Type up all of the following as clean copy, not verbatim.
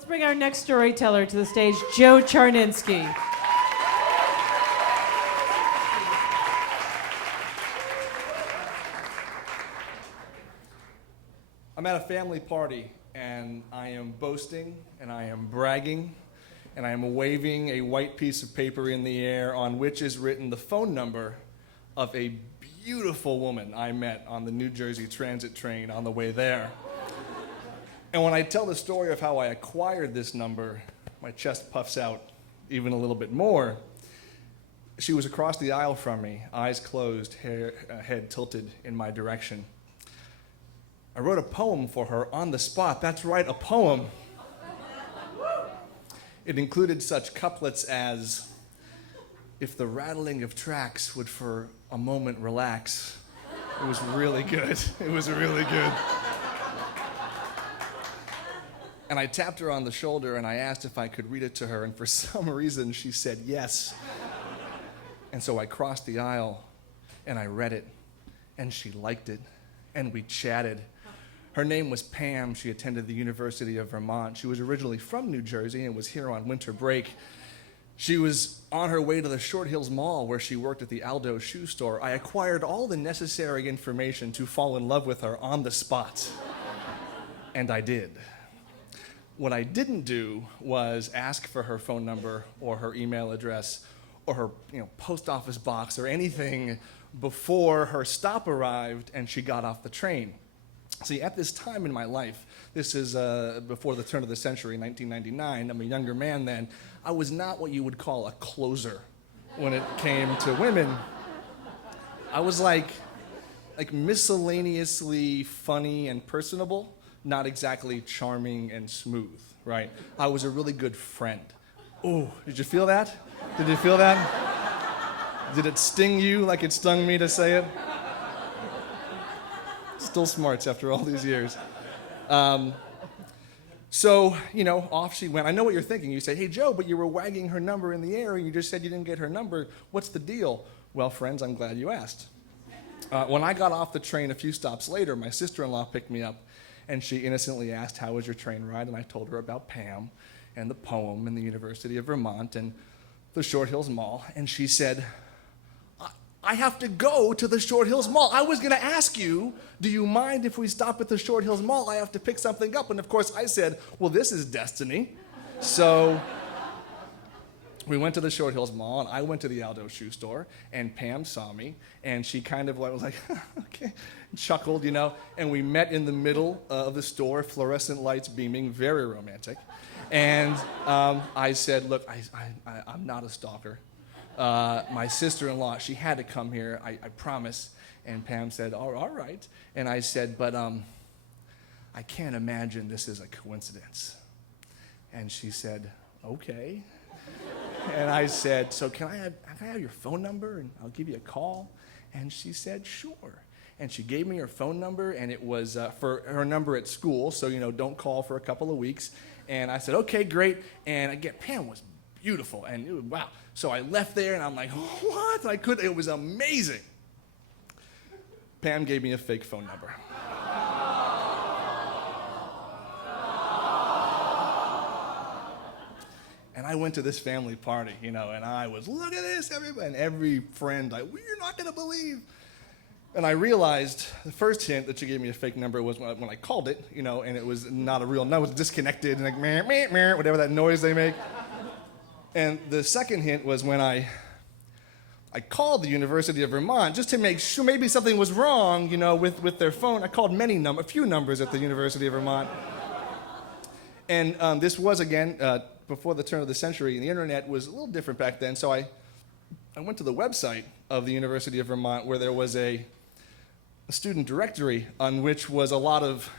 Let's bring our next storyteller to the stage, Joe Charnitski. I'm at a family party, and I am boasting, and I am bragging, and I am waving a white piece of paper in the air on which is written the phone number of a beautiful woman I met on the New Jersey Transit train on the way there. And when I tell the story of how I acquired this number, my chest puffs out even a little bit more. She was across the aisle from me, eyes closed, head tilted in my direction. I wrote a poem for her on the spot. That's right, a poem. It included such couplets as, "If the rattling of tracks would for a moment relax." It was really good. It was really good. And I tapped her on the shoulder and I asked if I could read it to her, and for some reason she said yes. And so I crossed the aisle and I read it, and she liked it, and we chatted. Her name was Pam. She attended the University of Vermont. She was originally from New Jersey and was here on winter break. She was on her way to the Short Hills Mall, where she worked at the Aldo shoe store. I acquired all the necessary information to fall in love with her on the spot. And I did. What I didn't do was ask for her phone number or her email address or her post office box or anything before her stop arrived and she got off the train. See, at this time in my life, this is before the turn of the century, 1999, I'm a younger man then, I was not what you would call a closer when it came to women. I was like miscellaneously funny and personable, not exactly charming and smooth, right? I was a really good friend. Oh, did you feel that? Did you feel that? Did it sting you like it stung me to say it? Still smarts after all these years. So, off she went. I know what you're thinking. You say, "Hey, Joe, but you were wagging her number in the air and you just said you didn't get her number. What's the deal?" Well, friends, I'm glad you asked. When I got off the train a few stops later, my sister-in-law picked me up and she innocently asked, "How was your train ride?" And I told her about Pam and the poem and the University of Vermont and the Short Hills Mall. And she said, "I have to go to the Short Hills Mall. I was going to ask you, do you mind if we stop at the Short Hills Mall? I have to pick something up." And of course I said, "Well, this is destiny." So we went to the Short Hills Mall, and I went to the Aldo shoe store, and Pam saw me, and she kind of was like, okay, chuckled, and we met in the middle of the store, fluorescent lights beaming, very romantic. And I said, "Look, I'm not a stalker. My sister-in-law, she had to come here, I promise." And Pam said, all right. And I said, "But I can't imagine this is a coincidence." And she said, "Okay." And I said, "So can I have your phone number and I'll give you a call?" And she said, "Sure." And she gave me her phone number, and it was for her number at school, so don't call for a couple of weeks. And I said, "Okay, great." And again, Pam was beautiful, and wow. So I left there, and I'm like, what? It was amazing. Pam gave me a fake phone number. And I went to this family party, and I was, "Look at this, everybody," and every friend, "You're not going to believe." And I realized the first hint that she gave me a fake number was when I called it, and it was not a real number. It was disconnected, and like, meh, meh, meh, whatever that noise they make. And the second hint was when I called the University of Vermont just to make sure maybe something was wrong, with their phone. I called a few numbers at the University of Vermont. And this was, again, before the turn of the century, and the internet was a little different back then. So I went to the website of the University of Vermont, where there was a student directory on which was a lot of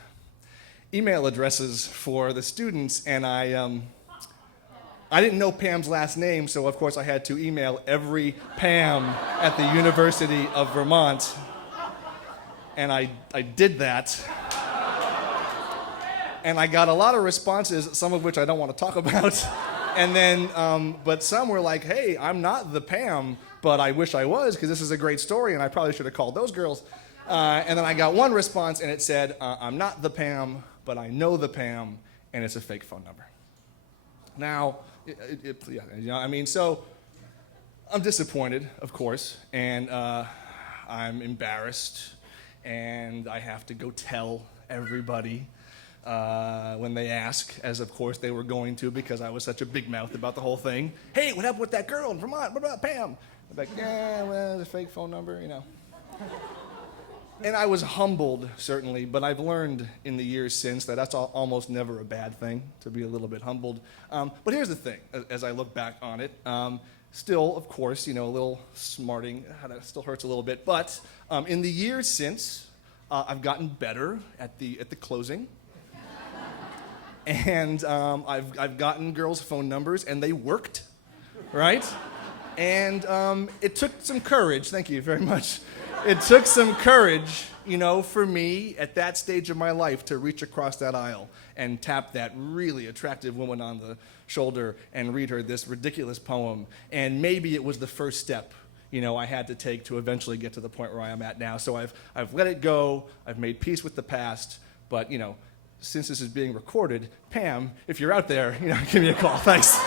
email addresses for the students, and I didn't know Pam's last name, so of course I had to email every Pam at the University of Vermont. And I did that. And I got a lot of responses, some of which I don't want to talk about. And then, but some were like, "Hey, I'm not the Pam, but I wish I was, because this is a great story, and I probably should have called those girls." And then I got one response, and it said, "I'm not the Pam, but I know the Pam, and it's a fake phone number." Now, so I'm disappointed, of course, and I'm embarrassed, and I have to go tell everybody when they ask, as of course they were going to because I was such a big mouth about the whole thing. Hey, what happened with that girl in Vermont? What about Pam? I'm like, yeah, well, it's a fake phone number, And I was humbled, certainly, but I've learned in the years since that that's almost never a bad thing, to be a little bit humbled. But here's the thing, as I look back on it. Still, of course, a little smarting, it still hurts a little bit. But in the years since, I've gotten better at the closing. And I've gotten girls' phone numbers, and they worked, right? And it took some courage. Thank you very much. It took some courage, for me at that stage of my life to reach across that aisle and tap that really attractive woman on the shoulder and read her this ridiculous poem. And maybe it was the first step, I had to take to eventually get to the point where I am at now. So I've let it go. I've made peace with the past. But, since this is being recorded, Pam, if you're out there, give me a call. Thanks.